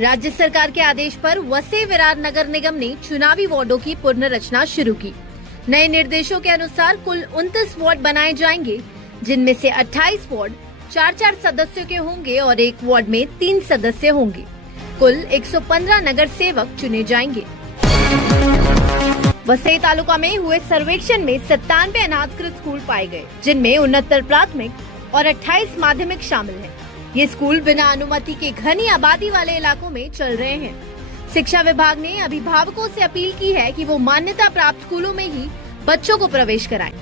राज्य सरकार के आदेश पर वसई विरार नगर निगम ने चुनावी वार्डों की पुनर्रचना शुरू की। नए निर्देशों के अनुसार कुल 29 वार्ड बनाए जाएंगे, जिनमें से 28 वार्ड 4-4 सदस्यों के होंगे और एक वार्ड में 3 सदस्य होंगे। कुल 115 नगर सेवक चुने जाएंगे। वसई तालुका में हुए सर्वेक्षण में 97 अनाधिकृत स्कूल पाए गए, जिनमें 69 प्राथमिक और 28 माध्यमिक शामिल हैं। ये स्कूल बिना अनुमति के घनी आबादी वाले इलाकों में चल रहे हैं। शिक्षा विभाग ने अभिभावकों से अपील की है कि वो मान्यता प्राप्त स्कूलों में ही बच्चों को प्रवेश कराएं।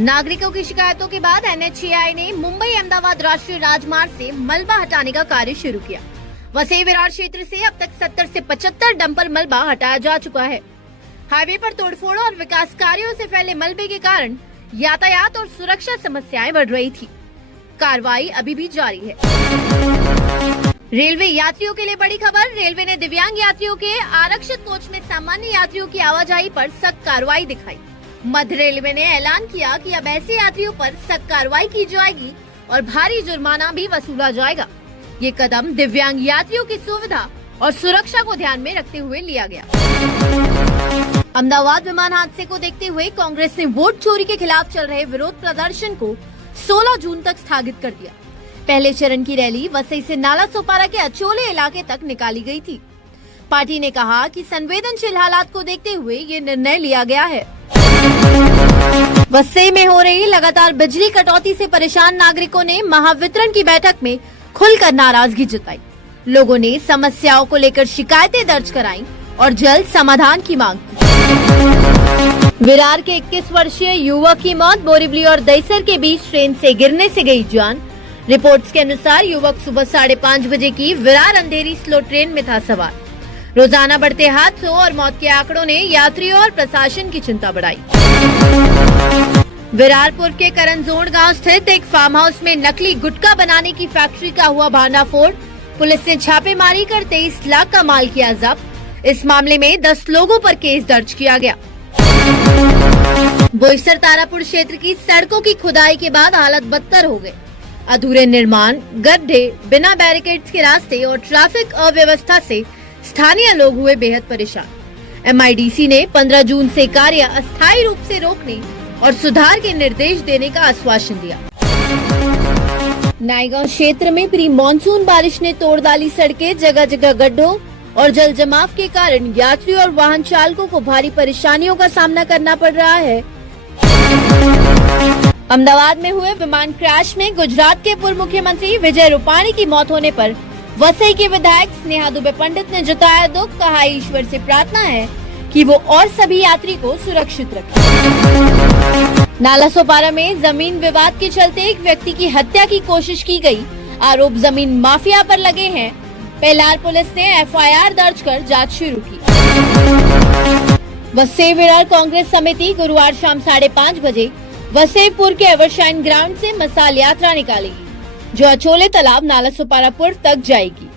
नागरिकों की शिकायतों के बाद NHAI ने मुंबई अहमदाबाद राष्ट्रीय राजमार्ग से मलबा हटाने का कार्य शुरू किया। वसई विरार क्षेत्र से अब तक 70 से 75 डंपर मलबा हटाया जा चुका है। हाईवे पर तोड़फोड़ और विकास कार्यों से फैले मलबे के कारण यातायात और सुरक्षा समस्याएं बढ़ रही थी। कार्रवाई अभी भी जारी है। रेलवे यात्रियों के लिए बड़ी खबर। रेलवे ने दिव्यांग यात्रियों के आरक्षित कोच में सामान्य यात्रियों की आवाजाही पर सख्त कार्रवाई दिखाई। मध्य रेलवे ने ऐलान किया कि अब ऐसे यात्रियों पर सख्त कार्रवाई की जाएगी और भारी जुर्माना भी वसूला जाएगा। ये कदम दिव्यांग यात्रियों की सुविधा और सुरक्षा को ध्यान में रखते हुए लिया गया। अहमदाबाद विमान हादसे को देखते हुए कांग्रेस ने वोट चोरी के खिलाफ चल रहे विरोध प्रदर्शन को 16 जून तक स्थगित कर दिया। पहले चरण की रैली वसई से नाला सोपारा के अचोले इलाके तक निकाली गई थी। पार्टी ने कहा कि संवेदनशील हालात को देखते हुए ये निर्णय लिया गया है। वसई में हो रही लगातार बिजली कटौती से परेशान नागरिकों ने महावितरण की बैठक में खुलकर नाराजगी जताई। लोगों ने समस्याओं को लेकर शिकायतें दर्ज कराईं और जल्द समाधान की मांग की। विरार के 21 वर्षीय युवक की मौत। बोरीवली और दहिसर के बीच ट्रेन से गिरने से गई जान। रिपोर्ट्स के अनुसार युवक सुबह 5:30 बजे की विरार अंधेरी स्लो ट्रेन में था सवार। रोजाना बढ़ते हादसों और मौत के आंकड़ों ने यात्रियों और प्रशासन की चिंता बढ़ाई। विरारपुर के करनजोड़ गांव स्थित एक फार्म हाउस में नकली गुटखा बनाने की फैक्ट्री का हुआ भांडाफोड़। पुलिस ने छापेमारी कर 23 लाख का माल किया जब्त। इस मामले में 10 लोगों पर केस दर्ज किया गया। बोईसर तारापुर क्षेत्र की सड़कों की खुदाई के बाद हालत बदतर हो गई। अधूरे निर्माण, गड्ढे, बिना बैरिकेड्स के रास्ते और ट्रैफिक अव्यवस्था से स्थानीय लोग हुए बेहद परेशान। MIDC ने 15 जून से कार्य अस्थायी रूप से रोकने और सुधार के निर्देश देने का आश्वासन दिया। नायगांव क्षेत्र में प्री मानसून बारिश ने तोड़ डाली सड़कें। जगह जगह गड्ढों और जल जमाव के कारण यात्रियों और वाहन चालकों को भारी परेशानियों का सामना करना पड़ रहा है। अहमदाबाद में हुए विमान क्रैश में गुजरात के पूर्व मुख्यमंत्री विजय रूपाणी की मौत होने पर वसई के विधायक स्नेहा दुबे पंडित ने जताया दुख। कहा, ईश्वर से प्रार्थना है कि वो और सभी यात्री को सुरक्षित रखे। नाला सोपारा में जमीन विवाद के चलते एक व्यक्ति की हत्या की कोशिश की गई। आरोप जमीन माफिया पर लगे हैं। पेलार पुलिस ने FIR दर्ज कर जांच शुरू की। वसई विरार कांग्रेस समिति गुरुवार शाम 5:30 बजे वसईपुर के एवरशाइन ग्राउंड से मसाल यात्रा निकालेगी, जो अचोले तालाब नाला सोपारापुर तक जाएगी।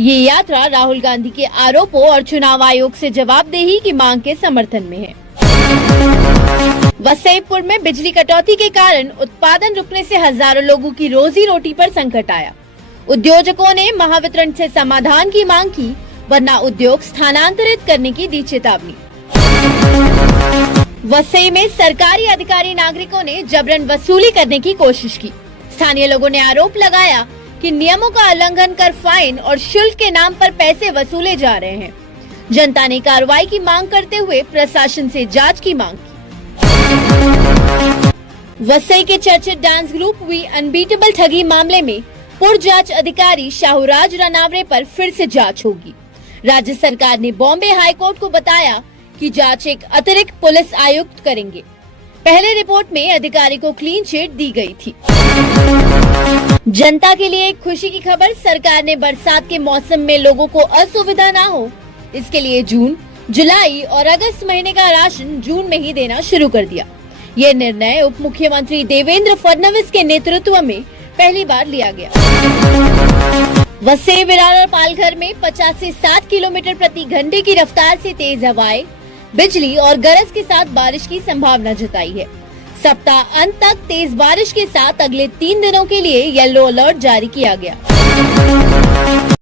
ये यात्रा राहुल गांधी के आरोपों और चुनाव आयोग से जवाबदेही की मांग के समर्थन में है। वसईपुर में बिजली कटौती के कारण उत्पादन रुकने से हजारों लोगों की रोजी रोटी पर संकट आया। उद्योजकों ने महावितरण से समाधान की मांग की, वरना उद्योग स्थानांतरित करने की दी चेतावनी। वसई में सरकारी अधिकारी नागरिकों ने जबरन वसूली करने की कोशिश की। स्थानीय लोगों ने आरोप लगाया कि नियमों का उल्लंघन कर फाइन और शुल्क के नाम पर पैसे वसूले जा रहे हैं। जनता ने कार्रवाई की मांग करते हुए प्रशासन से जांच की मांग की। वसई के चर्चित डांस ग्रुप वी अनबीटेबल ठगी मामले में पूर्व जांच अधिकारी शाहूराज रनावरे पर फिर से जांच होगी। राज्य सरकार ने बॉम्बे हाईकोर्ट को बताया कि जांच एक अतिरिक्त पुलिस आयुक्त करेंगे। पहले रिपोर्ट में अधिकारी को क्लीन चिट दी गई थी। जनता के लिए एक खुशी की खबर। सरकार ने बरसात के मौसम में लोगों को असुविधा न हो, इसके लिए जून, जुलाई और अगस्त महीने का राशन जून में ही देना शुरू कर दिया। ये निर्णय उप मुख्यमंत्री देवेंद्र फडणवीस के नेतृत्व में पहली बार लिया गया। वसई विरार और पालघर में 50 से 60 किलोमीटर प्रति घंटे की रफ्तार से तेज हवाएं, बिजली और गरज के साथ बारिश की संभावना जताई है। सप्ताह अंत तक तेज बारिश के साथ अगले 3 दिनों के लिए येलो अलर्ट जारी किया गया।